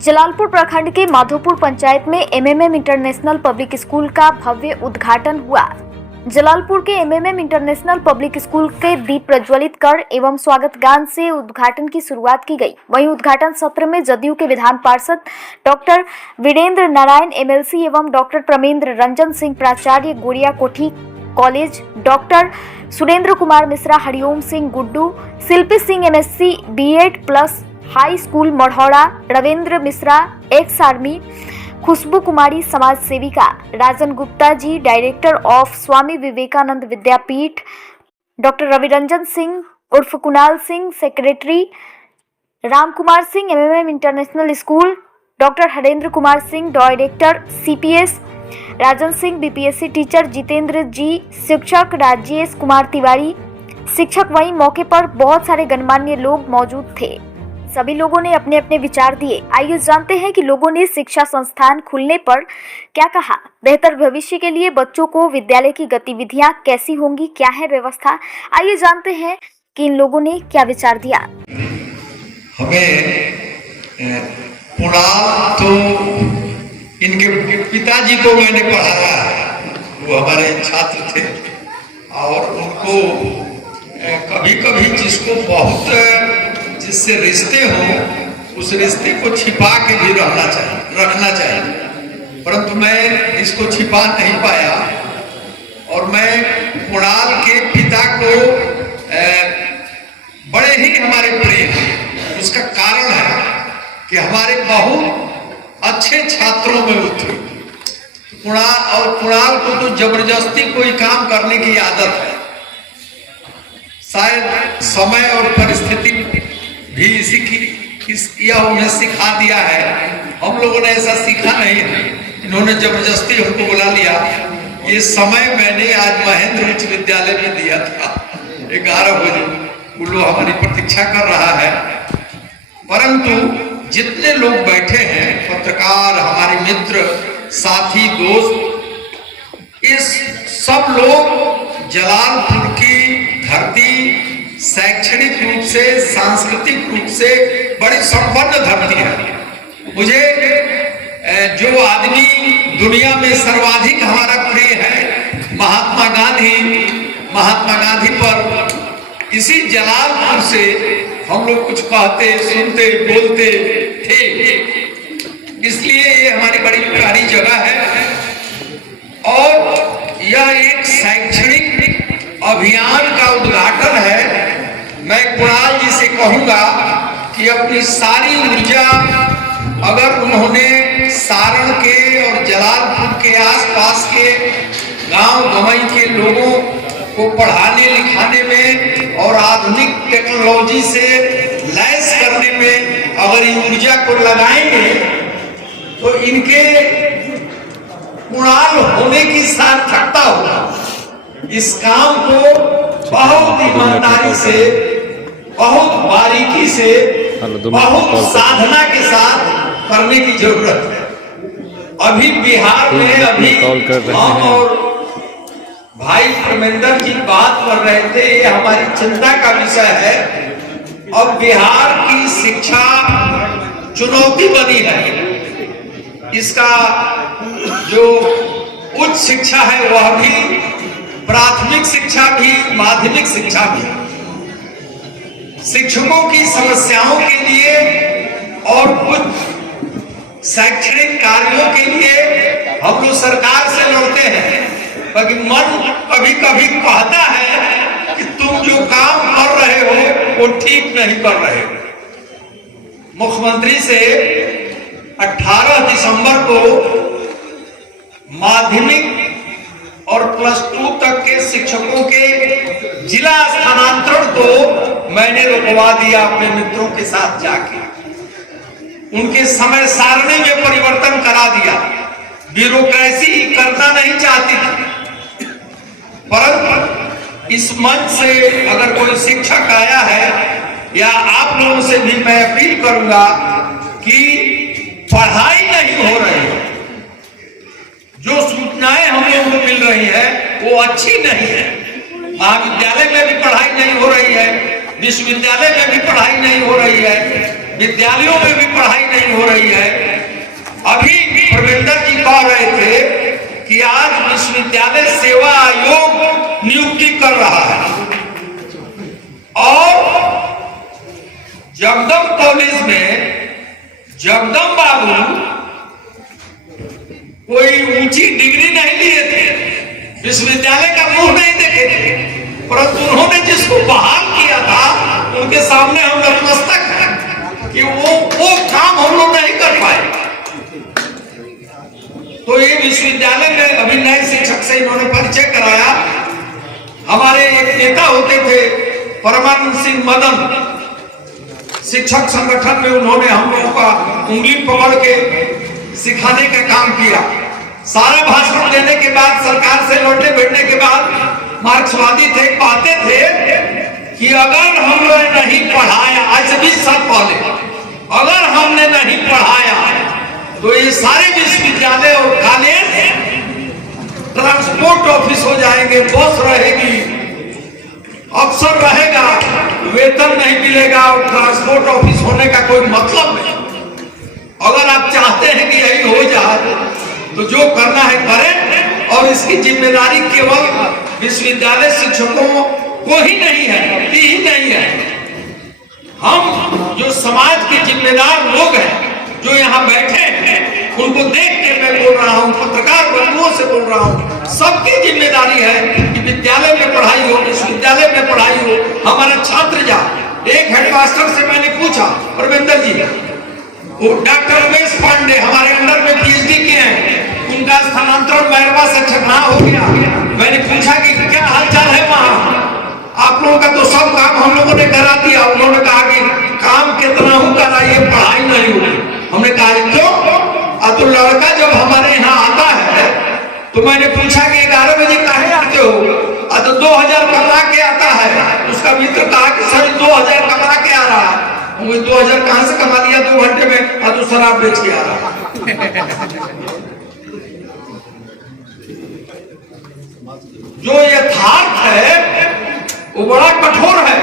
जलालपुर प्रखंड के माधोपुर पंचायत में एमएमएम इंटरनेशनल पब्लिक स्कूल का भव्य उद्घाटन हुआ। जलालपुर के एमएमएम इंटरनेशनल पब्लिक स्कूल के दीप प्रज्वलित कर एवं स्वागत गान से उद्घाटन की शुरुआत की गई। वहीं उद्घाटन सत्र में जदयू के विधान पार्षद डॉक्टर वीरेंद्र नारायण एमएलसी एवं डॉक्टर प्रमेंद्र रंजन सिंह प्राचार्य Goriya Kothi college, doctor Surendra Kumar Mishra Hariom Singh Guddu, Shilpi Singh MSc BEd plus high school Marhaura, Ravindra Mishra ex army, Khushboo Kumari समाज सेविका, Rajan Gupta ji director of Swami Vivekanand Vidyapeeth, doctor Raviranjan Singh उर्फ Kunal Singh secretary, Ram Kumar Singh MMM international school, doctor Harendra Kumar Singh director CPS, Rajan Singh BPSC teacher, Jitendra जी शिक्षक, राजेश कुमार तिवारी शिक्षक। वहीं मौके पर बहुत सारे गणमान्य लोग मौजूद थे। सभी लोगों ने अपने अपने विचार दिए। आइए जानते हैं कि लोगों ने शिक्षा संस्थान खुलने पर क्या कहा। बेहतर भविष्य के लिए बच्चों को विद्यालय की गतिविधियां कैसी होंगी, क्या है व्यवस्था। आइए जानते हैं कि इन लोगों ने क्या विचार दिया। हमें कुणाल तो इनके पिताजी को मैंने पढ़ाया है, वो हमारे छात्र थे और उनको कभी कभी जिससे रिश्ते हो उस रिश्ते को छिपा के भी रखना चाहिए, परंतु मैं इसको छिपा नहीं पाया और मैं कुणाल के पिता को बड़े ही हमारे प्रेम है। उसका कारण है कि हमारे बहुत अच्छे छात्रों में वो थे। कुणाल को तो जबरदस्ती कोई काम करने की आदत है, शायद समय और परिस्थिति भी यह उन्हें सिखा दिया है। हम लोगों ने ऐसा सीखा नहीं है, इन्होंने जबरदस्ती हमको बुला लिया। ये समय मैंने आज महेंद्र उच्च विद्यालय में दिया था 11 बजे, वो लोग हमारी प्रतीक्षा कर रहा है। परंतु जितने लोग बैठे हैं, पत्रकार, हमारे मित्र, साथी, दोस्त, इस सब लोग जलालपुर की धरती शैक्षणिक रूप से, सांस्कृतिक रूप से बड़ी संपन्न धरती है। मुझे जो आदमी दुनिया में सर्वाधिक हमारा प्रिय है, महात्मा गांधी पर इसी जलालपुर से हम लोग कुछ कहते, सुनते, बोलते थे। इसलिए ये हमारी बड़ी प्यारी जगह है और यह एक शैक्षणिक अभियान का उद्घाटन है। मैं कुणाल जी से कहूंगा कि अपनी सारी ऊर्जा अगर उन्होंने सारण के और जलालपुर के आसपास के गांव गंवई के लोगों को पढ़ाने लिखाने में और आधुनिक टेक्नोलॉजी से लैस करने में अगर ये ऊर्जा को लगाएंगे तो इनके कुणाल होने की सार्थकता होगा। इस काम को बहुत ईमानदारी से, बहुत बारीकी से, बहुत साधना के साथ करने की जरूरत है। अभी बिहार में हम और भाई प्रमेंद्र जी बात कर रहे थे, ये हमारी चिंता का विषय है। अब बिहार की शिक्षा चुनौती बनी है। इसका जो उच्च शिक्षा है वह भी, प्राथमिक शिक्षा भी, माध्यमिक शिक्षा भी, शिक्षकों की समस्याओं के लिए और कुछ शैक्षणिक कार्यों के लिए हम लोग सरकार से लड़ते हैं, लेकिन मन कभी कभी कहता है कि तुम जो काम कर रहे हो वो ठीक नहीं कर रहे हो। मुख्यमंत्री से 18 दिसंबर को माध्यमिक और +2 तक के शिक्षकों के जिला स्थानांतरण को मैंने रुकवा दिया अपने मित्रों के साथ जाके। उनके समय सारणी में परिवर्तन करा दिया। ब्यूरोक्रेसी करना नहीं चाहती थी, परंतु इस मंच से अगर कोई शिक्षक आया है या आप लोगों से भी मैं अपील करूंगा कि पढ़ाई नहीं हो रही है, जो सूचनाएं हम लोगों को मिल रही है वो अच्छी नहीं है। महाविद्यालय में भी पढ़ाई नहीं हो रही है, विश्वविद्यालय में भी पढ़ाई नहीं हो रही है, विद्यालयों में भी पढ़ाई नहीं हो रही है। कर रहा है। और जगदम कॉलेज में जगदम बाबू कोई ऊंची डिग्री नहीं लिए थे, विश्वविद्यालय का मुंह नहीं देखे थे, परंतु उन्होंने जिसको बहाल किया था उनके सामने हम नतमस्तक हैं कि वो काम हम लोग नहीं कर पाए। तो ये विश्वविद्यालय में अभी नए शिक्षक से इन्होंने परिचय कराया। हमारे एक नेता होते थे परमानंद सिंह मदन, शिक्षक संगठन में उन्होंने हम लोगों का उंगली पकड़ के सिखाने का काम किया। सारा भाषण देने के बाद, सरकार से लौटने बैठने के बाद मार्क्सवादी थे, कहते थे कि अगर हम लोग नहीं पढ़ाया, आज से 20 साल पहले, अगर हमने नहीं पढ़ाया तो ये सारे विश्वविद्यालय और कॉलेज ट्रांसपोर्ट ऑफिस हो जाएंगे, बस रहेगी, अफसर रहेगा, वेतन नहीं मिलेगा और ट्रांसपोर्ट ऑफिस होने का कोई मतलब नहीं। अगर आप चाहते हैं कि यही हो जाए तो जो करना है करें, और इसकी जिम्मेदारी केवल विश्वविद्यालय शिक्षकों को ही नहीं है, ही नहीं है। हम जो समाज के जिम्मेदार लोग हैं, जो यहाँ बैठे हैं, उनको देख के मैं बोल रहा हूँ, पत्रकार बंधुओं से बोल रहा हूँ, सबकी जिम्मेदारी है कि विद्यालय में पढ़ाई हो, विश्वविद्यालय में पढ़ाई हो, हमारा छात्र जा। एक हेडमास्टर से मैंने पूछा, परमेंद्र जी, वो डॉक्टर रमेश पांडे हमारे अंडर में पीएचडी किए हैं, उनका स्थानांतरण मैरवा से ठकना हो गया। मैंने पूछा कि क्या हालचाल है वहां, आप लोगों का तो सब काम हम लोगों ने करा दिया। उन्होंने कहा कि काम कितना हूं कराइए, पढ़ाई नहीं हुई। हमने कहा क्यों? तो लड़का जब हमारे यहाँ आता है तो मैंने पूछा कि 11 बजे काहे आते हो? तो 2000 कमा के आता है। उसका मित्र कहा कि सर 2000 कमा के आ रहा है। 2000 कहां से कमा लिया 2 घंटे में? तो शराब बेच के आ रहा। जो यथार्थ है वो बड़ा कठोर है,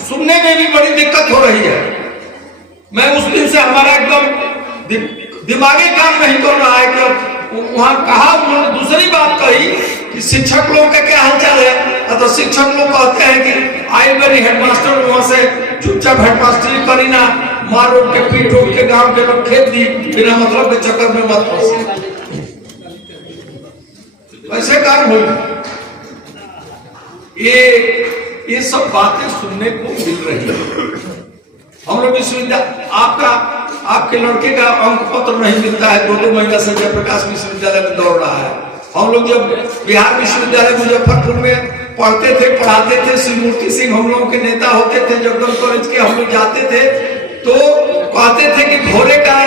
सुनने में भी बड़ी दिक्कत हो रही है। मैं उस दिन से हमारा एकदम दिमागी काम नहीं कर रहा है कि वहां कहा, उन्होंने दूसरी बात कही कि शिक्षक लोगों का क्या हालचाल है। तो शिक्षक लोग कहते हैं कि आई मेरी हेडमास्टर वहां से चुपचाप हेडमास्टरी करी ना, मार उठ के पीट उठ के गांव के लोग खेत दी, बिना मतलब के चक्कर में मत फंसे। ऐसे काम हो, ये सब बातें सुनने को मिल रही है। हम लोग विश्वविद्यालय, आपके लड़के का अंक पत्र नहीं मिलता है, 2 महीना से जयप्रकाश विश्वविद्यालय में दौड़ रहा है। हम लोग जब बिहार विश्वविद्यालय मुजफ्फरपुर में पढ़ते थे, पढ़ाते थे, श्री मूर्ति सिंह हम लोगों के नेता होते थे, जगदम कॉलेज के हम लोग जाते थे तो कहते थे कि भोरे का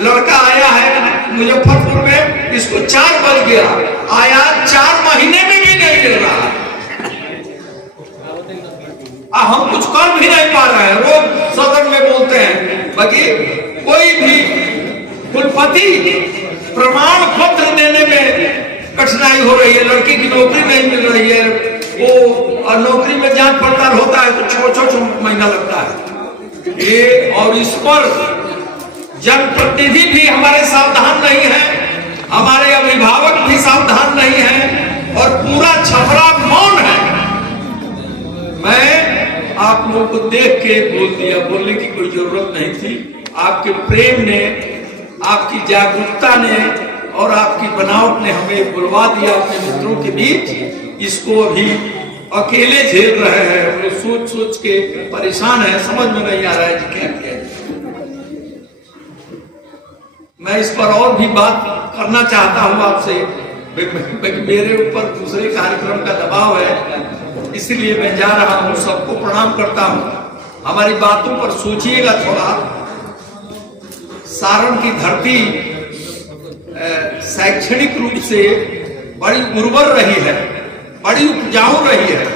लड़का आया है मुजफ्फरपुर में, इसको 4 बज गया, आया 4 महीने में भी नहीं मिल रहा। हम कुछ कर भी नहीं पा रहे हैं, रोज सदन में बोलते हैं। बाकी कोई भी कुलपति प्रमाण पत्र देने में कठिनाई हो रही है, लड़की की नौकरी नहीं मिल रही है, वो नौकरी में जांच पड़ताल होता है तो 6 महीना लगता है ये। और इस पर जनप्रतिनिधि भी हमारे सावधान नहीं है, हमारे अभिभावक भी सावधान नहीं है, और पूरा छपरा मौन है। मैं आप लोगों को देख के बोल दिया, बोलने की कोई जरूरत नहीं थी। आपके प्रेम ने, आपकी जागरूकता ने और आपकी बनावट ने हमें बुलवा दिया अपने मित्रों के बीच। इसको अभी अकेले झेल रहे हैं, हम लोग सोच सोच के परेशान है, समझ में नहीं आ रहा है कि क्या किया। मैं इस पर और भी बात करना चाहता हूं आपसे, मेरे ऊपर दूसरे कार्यक्रम का दबाव है, इसलिए मैं जा रहा हूं। सबको प्रणाम करता हूं, हमारी बातों पर सोचिएगा थोड़ा। सारण की धरती शैक्षणिक रूप से बड़ी उर्वर रही है, बड़ी उपजाऊ रही है,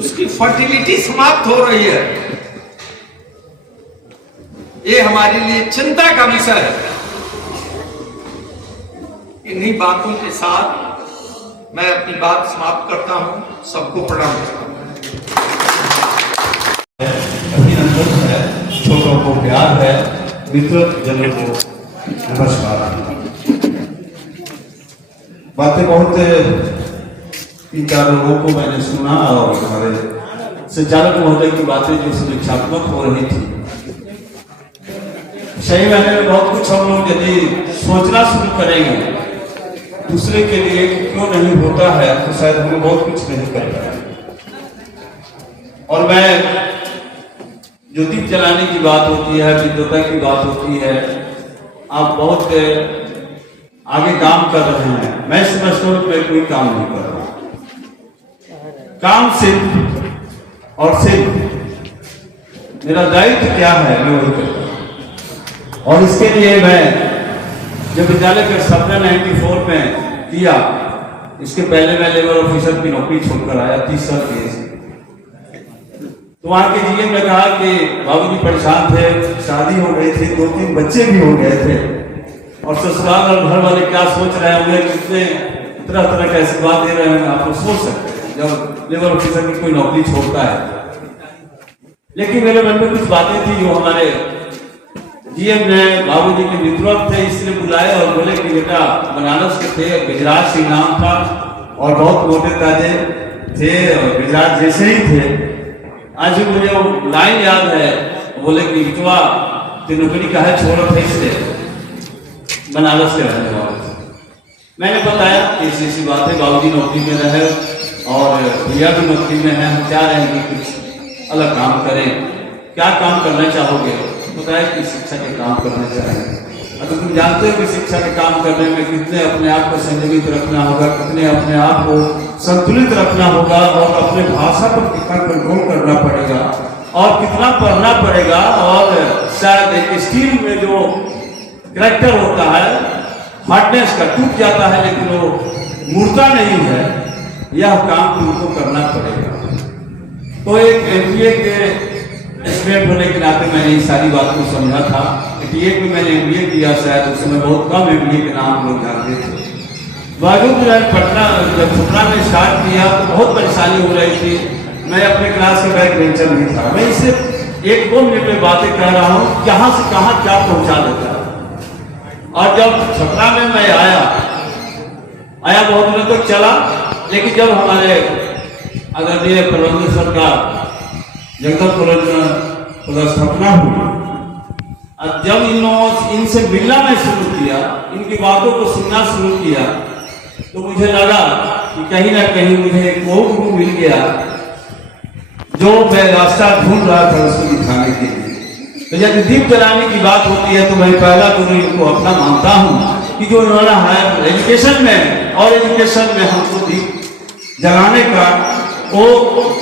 उसकी फर्टिलिटी समाप्त हो रही है। ये हमारे लिए चिंता का विषय है। इन्हीं बातों के साथ मैं अपनी बात समाप्त करता हूं। सबको प्रणाम करता हूं। अभिनंदन है, छोटों को प्यार है, मित्र जनों को नमस्कार। बातें बहुत 3-4 लोगों को मैंने सुना और हमारे संचालक महोदय की बातें जो समीक्षात्मक हो रही थी, सही मायने में बहुत कुछ हम लोग यदि सोचना शुरू करेंगे दूसरे के लिए कि क्यों नहीं होता है, तो शायद हमें बहुत कुछ नहीं कर पाएंगे। और मैं जो दीप जलाने की बात होती है, विद्वता की बात होती है, आप बहुत आगे काम कर रहे हैं। मैं समझता हूं मैं कोई काम नहीं कर रहा, काम सिर्फ और सिर्फ मेरा दायित्व क्या है मैं वही करता हूं। और इसके लिए मैं जब विद्यालय का सपना 94 में किया, इसके पहले मैं लेबर ऑफिसर की नौकरी छोड़कर आया 30 साल की एज। तो वहां के जीएम ने कहा कि बाबूजी परेशान थे, शादी हो गई थी, 2-3 बच्चे भी हो गए थे, और ससुराल और घर वाले क्या सोच रहे होंगे, कितने तरह तरह के आशीर्वाद दे रहे होंगे, आप लोग सोच सकते हैं जब लेबर ऑफिसर की कोई नौकरी छोड़ता है। लेकिन मेरे मन में कुछ बातें थी जो हमारे जीएम ने बाबूजी के मित्रवत थे, इसलिए बुलाए और बोले कि बेटा बनारस के थे, गुजरात सिंह नाम था और बहुत मोटे ताजे थे और गुजरात जैसे ही थे। आज भी मुझे वो लाइन याद है, बोले कि बिटवा तो नौकरी का है छोड़ो थे, इसलिए बनारस के रहने वाले। मैंने बताया कि ऐसी बात है, बाबूजी नौकरी में रहे और भैया भी नौकरी में है, हम चाह रहे हैं कि कुछ अलग काम करें, क्या काम करना चाहोगे? बताया कि शिक्षा के काम करना चाहेंगे। अगर तुम जानते हो कि शिक्षा के काम करने में कितने अपने आप को संयमित रखना होगा, कितने अपने आप को संतुलित रखना होगा और अपने भाषा पर कितना कंट्रोल करना पड़ेगा और कितना पढ़ना पड़ेगा, और शायद एक स्टील में जो कैरेक्टर होता है हार्डनेस का टूट जाता है लेकिन वो मुड़ता नहीं है, यह काम तुमको करना पड़ेगा। तो एक एमबीए के स्टूडेंट होने के नाते मैंने इस सारी बात को समझा था। टीए में मैंने एमबीए किया, शायद उस समय बहुत कम एमबीए के नाम लोग जानते थे। बावजूद पटना जब छपरा में स्टार्ट किया तो बहुत परेशानी हो रही थी। मैं अपने क्लास के बैक बेंचर नहीं था। मैं इससे 1-2 मिनट में बातें कर रहा हूँ, कहाँ से कहाँ क्या पहुँचा देता है। और जब छपरा में मैं आया बहुत दिनों तक चला, लेकिन जब हमारे आदरणीय प्रबंधक सर का जगदल कॉलेज में स्थापना हुई, जब इनसे मिलना मैं शुरू किया, इनकी बातों को सुनना शुरू किया, तो मुझे लगा कि कहीं ना कहीं मुझे एक वो गुरु मिल गया जो मैं रास्ता ढूंढ रहा था उसको दिखाने के लिए। तो जब दीप जलाने की बात होती है तो मैं पहला गुरु इनको अपना मानता हूँ कि जो इन्होंने हायर एजुकेशन में और एजुकेशन में हमको दीप जलाने का वो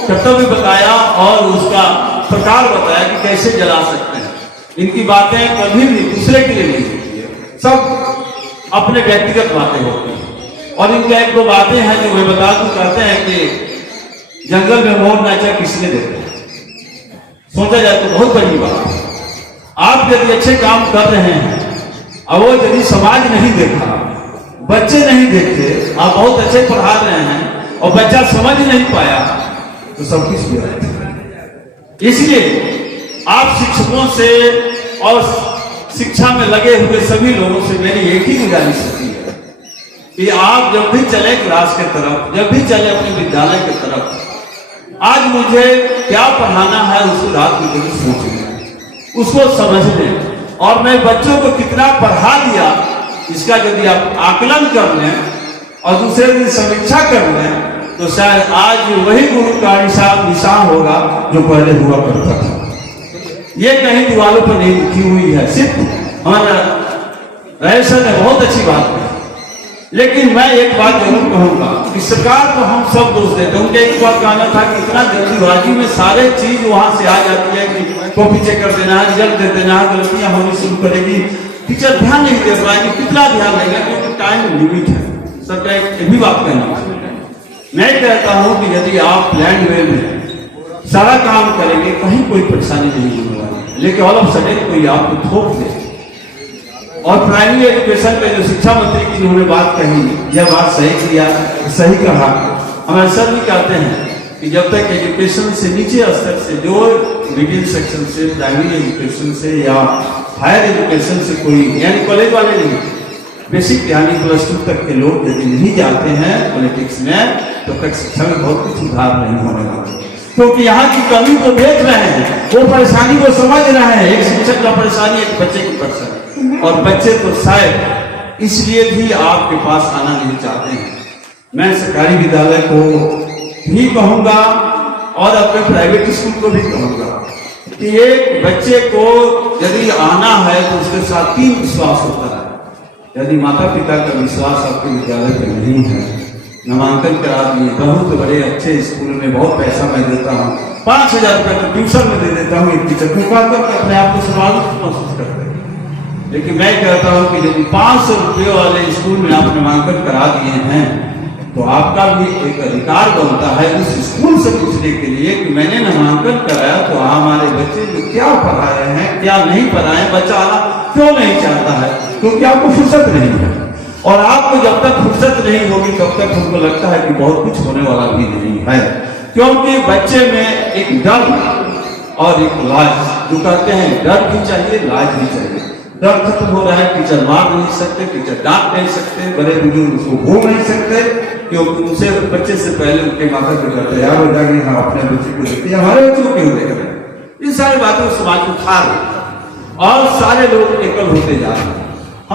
कर्तव्य बताया और उसका प्रकार बताया कि कैसे जला सकते हैं। इनकी बातें कभी भी दूसरे के लिए नहीं होती है, सब अपने व्यक्तिगत बातें होती हैं। और इनका 1-2 बातें हैं जो वे बता दूं, कहते हैं कि जंगल में मोर नाचा किसने देखा। सोचा जाए तो बहुत बड़ी बात है। आप यदि अच्छे काम कर रहे हैं और वो यदि समाज नहीं देखा, बच्चे नहीं देखते, आप बहुत अच्छे पढ़ा रहे हैं और बच्चा समझ नहीं पाया तो सब कुछ गलत है। इसलिए आप शिक्षकों से और शिक्षा में लगे हुए सभी लोगों से मेरी एक ही गुजारिश होती है कि आप जब भी चले क्लास के तरफ, जब भी चले अपने विद्यालय के तरफ, आज मुझे क्या पढ़ाना है उसको रात में जरूर सोचें, उसको समझ लें, और मैं बच्चों को कितना पढ़ा दिया इसका यदि आप आकलन कर लें और दूसरे दिन समीक्षा कर लें तो शायद आज वही गुरु का निशान होगा जो पहले हुआ करता था। ये कहीं दीवारों पर नहीं लिखी हुई है, सिर्फ हमारा रैसन है, बहुत अच्छी बात है। लेकिन मैं एक बात जरूर कहूंगा कि सरकार को हम सब दोष देते हैं। उनका एक बार कहना था कि इतना जल्दीबाजी में सारे चीज वहां से आ जाती है कि कॉपी चेक कर देना, रिजल्ट दे देना, गलतियां होनी शुरू करेगी, टीचर ध्यान नहीं दे पाएंगे। कितना ध्यान देगा क्योंकि टाइम लिमिट है। सबका एक भी बात कहना है। मैं कहता हूं कि यदि आप प्लान वे में सारा काम करेंगे कहीं कोई परेशानी नहीं होने वाली, लेकिन ऑल ऑफ सडन कोई आपको थोप दे। और प्राइमरी एजुकेशन में जो शिक्षा मंत्री की उन्होंने बात कही, यह बात सही कहा। हम ऐसा भी कहते हैं कि जब तक एजुकेशन से नीचे स्तर से, जो मिडिल सेक्शन से, प्राइमरी एजुकेशन से या हायर एजुकेशन से कोई, यानी कॉलेज वाले नहीं, बेसिक यानी +2 तक के लोग यदि नहीं जाते हैं पॉलिटिक्स में, तब तक शिक्षा में बहुत कुछ सुधार नहीं होने वाला, क्योंकि यहाँ की कमी को देख रहे हैं, वो परेशानी को समझ रहे हैं। एक शिक्षक का परेशानी, एक बच्चे की परेशानी, और बच्चे तो शायद इसलिए भी आपके पास आना नहीं चाहते हैं। मैं सरकारी विद्यालय को भी कहूँगा और अपने प्राइवेट स्कूल को भी कहूँगा कि एक बच्चे को यदि आना है तो उसके साथ 3 विश्वास होता है। यदि माता पिता का विश्वास आपके विद्यालय पर नहीं है, नामांकन करा दिए, बहुत बड़े अच्छे स्कूल में बहुत पैसा मैं देता हूँ, 5,000 रुपये तो ट्यूशन में दे देता हूँ, एक टीचर को कहकर के अपने आप को समावित महसूस करते हैं। लेकिन मैं कहता हूँ कि यदि 500 रुपये वाले स्कूल में आप नामांकन करा दिए हैं तो आपका भी एक अधिकार बनता है उस स्कूल से पूछने के लिए कि मैंने नामांकन कराया तो हमारे बच्चे को क्या पढ़ाए हैं, क्या नहीं पढ़ाए, बच्चा आना क्यों नहीं चाहता है, क्योंकि आपको फुर्सत नहीं है। और आपको जब तक फुर्सत नहीं होगी तब तक हमको लगता है कि बहुत कुछ होने वाला भी नहीं है, क्योंकि बच्चे में एक डर और एक लाज, जो कहते हैं डर भी चाहिए, लाज भी चाहिए। डर खत्म हो रहा है, टीचर मार नहीं सकते, टीचर डांट नहीं सकते, बड़े बुजुर्ग उसको भूल नहीं सकते, क्योंकि उनसे बच्चे से पहले उनके माता पिता तैयार हो जाएंगे, हाँ अपने बच्चे को देखते हमारे बच्चे को क्यों देख रहे हैं। इन सारी बातों समाज को खा रहे और सारे लोग एकल होते जा रहे हैं।